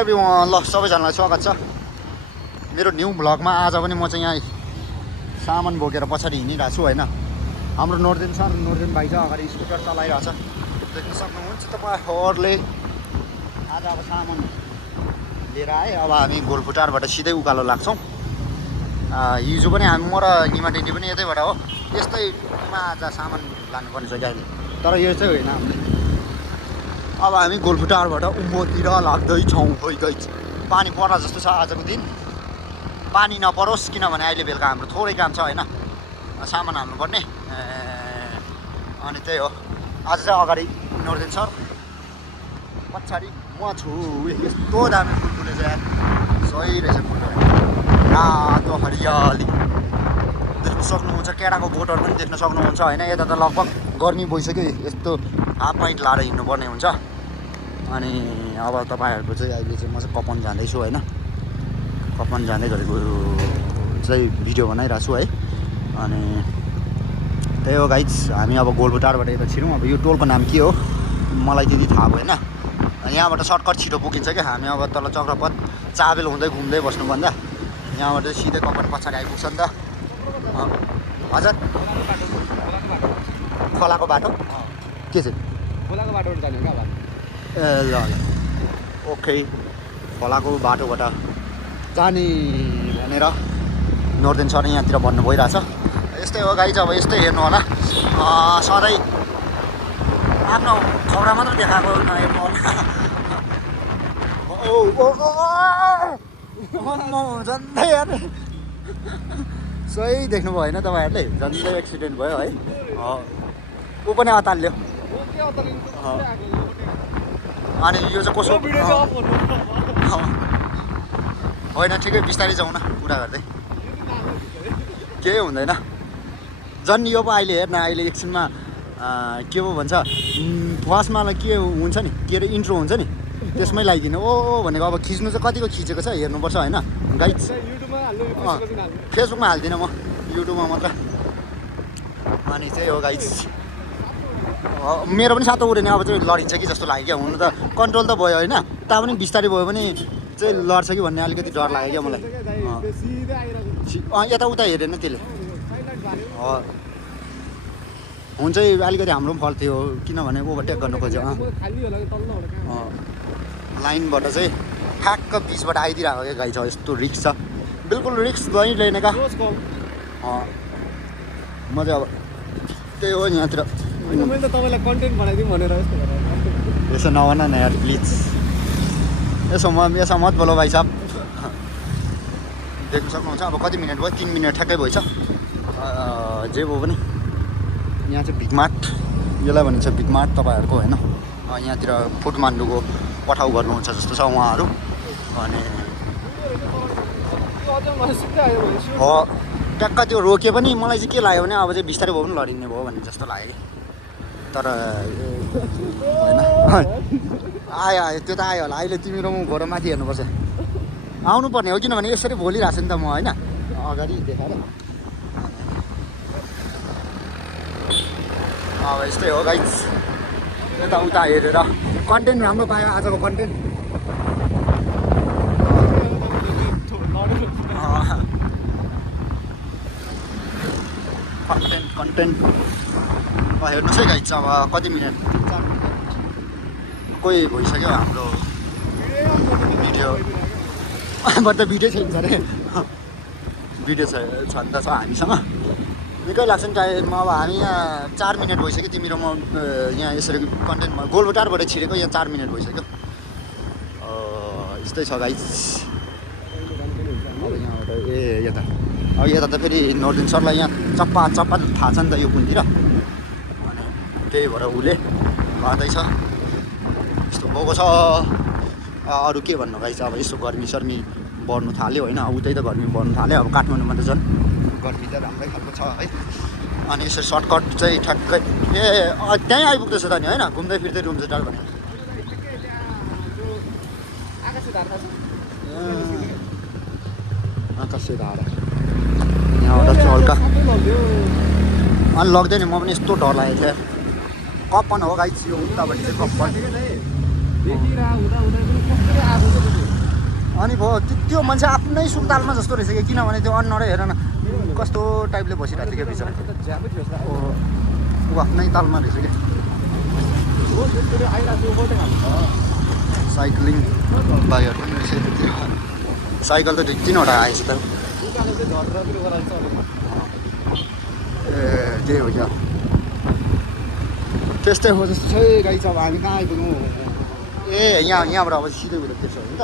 Everyone ल सबैजनालाई स्वागत छ मेरो न्यू भ्लगमा। आज पनि म चाहिँ यहाँ सामान बोकेर पछाडि हिँडिरहेको छु होइन। हाम्रो नोर्देन भाइ छ अगाडि स्कुटर चलाइरहेछ, देख्न सक्नुहुन्छ तपाईँहरूले। आज अब सामान लिएर आएँ। अब हामी गोलफुटारबाट सिधै उकालो लाग्छौँ। हिजो पनि हामी म र निमा टेन्टी पनि यतैबाट हो। यस्तैमा आज सामान लानुपर्ने छ अहिले, तर यो चाहिँ होइन हामीले। अब हामी गोलफुटारबाट उम्बोतिर लाग्दैछौँ। पानी पर्ला जस्तो छ आजको दिन। पानी नपरोस् किनभने अहिले बेलुका हाम्रो थोरै काम छ होइन, सामान हाल्नुपर्ने। अनि त्यही हो। आज चाहिँ अगाडि नोर्देन सर, पछाडि म छु। यस्तो दामी फुल फुलेछ यार, सही रहेछ फुलहरू। रातो हरियाली देख्न सक्नुहुन्छ। केराको बोटहरू पनि देख्न सक्नुहुन्छ होइन। यता त लगभग गर्मी भइसक्यो, यस्तो हाफ प्यान्ट लाएर हिँड्नुपर्ने हुन्छ। अनि अब तपाईँहरूको चाहिँ अहिले चाहिँ म चाहिँ कपन जाँदैछु होइन। कपन जाँदै गरेको चाहिँ भिडियो बनाइरहेको छु है। अनि त्यही हो गाइज, हामी अब गोलफुटारबाट यता छिरौँ। अब यो टोलको नाम के हो मलाई त्यति थाहा भएन। यहाँबाट सर्टकट छिटो पुगिन्छ क्या। हामी अब तल चक्रपथ चाबेल हुँदै घुम्दै बस्नुभन्दा यहाँबाट सिधै कपन पछाडि आइपुग्छ नि त। हजुर, खोलाको बाटो के चाहिँ खोलाको बाटोबाट जाने क्या बाटो। ए ल ल ओके, खोलाको बाटोबाट जाने भनेर नोर्देन सर यहाँतिर भन्नु भइरहेछ। यस्तै हो गाइज, अब यस्तै हेर्नु होला। सधैँ आफ्नो खौरा मात्र देखाएको नहेर्नु होला। झन्डै यार सही देख्नुभयो होइन तपाईँहरूले, झन्डै एक्सिडेन्ट भयो है। ऊ पनि अतालियो। अनि यो चाहिँ कसो होइन, ठिकै बिस्तारै जाउँ न कुरा गर्दै, केही हुँदैन। झन् यो पो अहिले हेर्न, अहिले एकछिनमा के पो भन्छ फर्स्टमा के हुन्छ नि, के अरे इन्ट्रो हुन्छ नि, त्यसमै लगाइदिनु ओ भनेको। अब खिच्नु चाहिँ कतिको खिचेको छ हेर्नुपर्छ होइन गाइज। फेसबुकमा हाल्दिनँ म, युट्युबमा मात्र। अनि चाहिँ हो गाइज, मेरो पनि सातो उड्यो नि। अब चाहिँ लडिन्छ कि जस्तो लाग्यो क्या। हुनु त कन्ट्रोल त भयो होइन, तापनि बिस्तारै भयो भने चाहिँ लड्छ कि भन्ने अलिकति डर लाग्यो क्या मलाई। यताउता हेरेन त्यसले हुन्छ। अलिकति हाम्रो पनि फल्ट थियो किनभने ओभरटेक गर्नु खोज्यो। लाइनबाट चाहिँ ठ्याक्क बिचबाट आइदिरहेको क्या गाई छ। यस्तो रिक्स छ, बिल्कुल रिक्स लिने क्या। म चाहिँ अब त्यही हो यहाँतिर। मैले त तपाईँलाई कन्टेन्ट बनाइदिउँ भनेर यसो नभन न यार प्लिज। यसो मत बोलो भाइ साहब। देख्न सक्नुहुन्छ अब कति मिनट भयो, 3 मिनट ठ्याक्कै भइछ। जे भयो पनि यहाँ चाहिँ भिगमार्ट, यसलाई भनिन्छ भिगमार्ट तपाईँहरूको होइन। यहाँतिर फुटमान्डुको पठाउ गर्नुहुन्छ जस्तो छ उहाँहरू। अनि हो ट्याक्क त्यो रोके पनि मलाई चाहिँ के लाग्यो भने अब चाहिँ बिस्तारै भयो पनि लडिने भयो भन्ने जस्तो लाग्यो कि। तर होइन आयो त्यो त आयो होला। अहिले तिमी र म घोडा माथि हेर्नुपर्छ, आउनुपर्ने हो किनभने यसरी बोलिरहेको छु नि त म होइन, अगाडि देखाएर। अब यस्तै हो गाइज, यताउता हेरेर कन्टेन्ट राम्रो पायो आजको कन्टेन्ट। कन्टेन्ट हेर्नुहोस् है गाइज। अब कति मिनट, 3-4 मिनट कोही भइसक्यो हाम्रो भिडियो। बट भिडियो छैन अरे, भिडियो छ नि त छ हामीसँग। निकै लाग्छ नि टाइम। अब हामी यहाँ 4 मिनट भइसक्यो, तिमी र म यहाँ यसरी कन्टेन्टमा गोलफुटारबाट छिरेको यहाँ 4 मिनट भइसक्यो। यस्तै छ गाइज। अब यहाँबाट यता अब यता त फेरि नोर्देन सरलाई यहाँ चप्पा थाहा छ नि त यो कुनतिर। अनि त्यही भएर उसले भन्दैछ यस्तो भएको छ। अरू के भन्नु गाइज, अब यसो गर्मी सर्मी बढ्नु थाल्यो होइन। उतै त गर्मी बढ्नु थाल्यो। अब काठमाडौँमा त झन् गर्मी त राम्रै खालको छ है। अनि यसरी सर्टकट चाहिँ ठ्याक्कै त्यहीँ आइपुग्दैछ त नि होइन, घुम्दै फिर्दै रुम सेटार भनेर। आकाशे धारा यहाँबाट चाहिँ हल्का अनि लग्दैन नि म पनि यस्तो डर लागेको थियो कप्पन हो गाइस यो उतापट्टि चाहिँ कप्पन अनि भयो त्यो मान्छे आफ्नै सुन्तालमा जस्तो रहेछ कि किनभने त्यो अनुहारै हेर न कस्तो टाइपले बसिरहेको थियो क्या बिचरा ऊ आफ्नै तालमा रहेछ कि साइक्लिङ बाइकहरू पनि रहेछ त्यतिर साइकल त 2-3वटा आएछ त ए त्यही हो क्या त्यस्तै हो जस्तो छ गाडी छ अब हामी कहाँ आइपुग्नु ए यहाँबाट अब सिधै उयो त्यसो हो नि त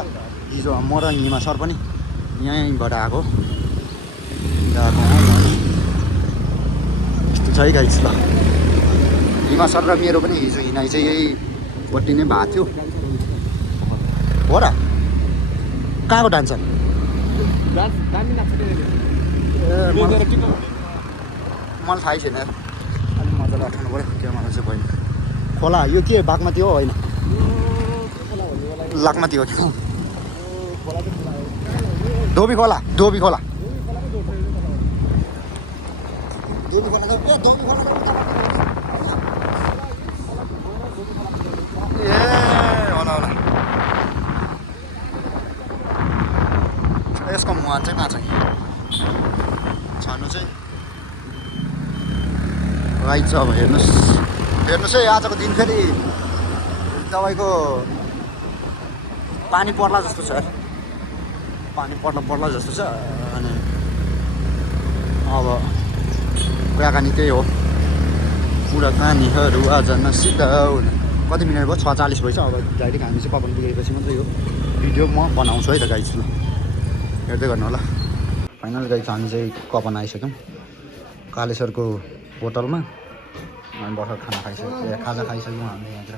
हिजो म र हिमा सर पनि यहीँबाट आएको यस्तो छ है गाडी ल हिमा सर र मेरो पनि हिजो हिँडाइ चाहिँ यहीपट्टि नै भएको थियो हो र कहाँको डान्स ए मलाई थाहै छैन अलिक मजाले अठाउनु पऱ्यो क्यामेरा चाहिँ भएन खोला यो के बागमती हो होइन लागमती हो कि धोबी खोला धोबी खोला ए होला होला यसको मुहान चाहिँ कहाँ छ छानु चाहिँ राइट छ अब हेर्नुहोस् है आजको दिन फेरि तपाईँको पानी पर्ला जस्तो छ पानी पर्ला जस्तो छ अनि अब कुराकानी त्यही हो कुराकानीहरू आज नसिधाउन कति मिनट भयो 6:40 भएछ अब डाइरेक्ट हामी चाहिँ कपन पुगेपछि मात्रै यो भिडियो म बनाउँछु है त गाइस ल हेर्दै गर्नु होला फाइनल गाइस हामी चाहिँ कपन आइसक्यौँ कालेश्वरको होटलमा अनि भर्खर खाजा खाइसक्यौँ हामी यहाँतिर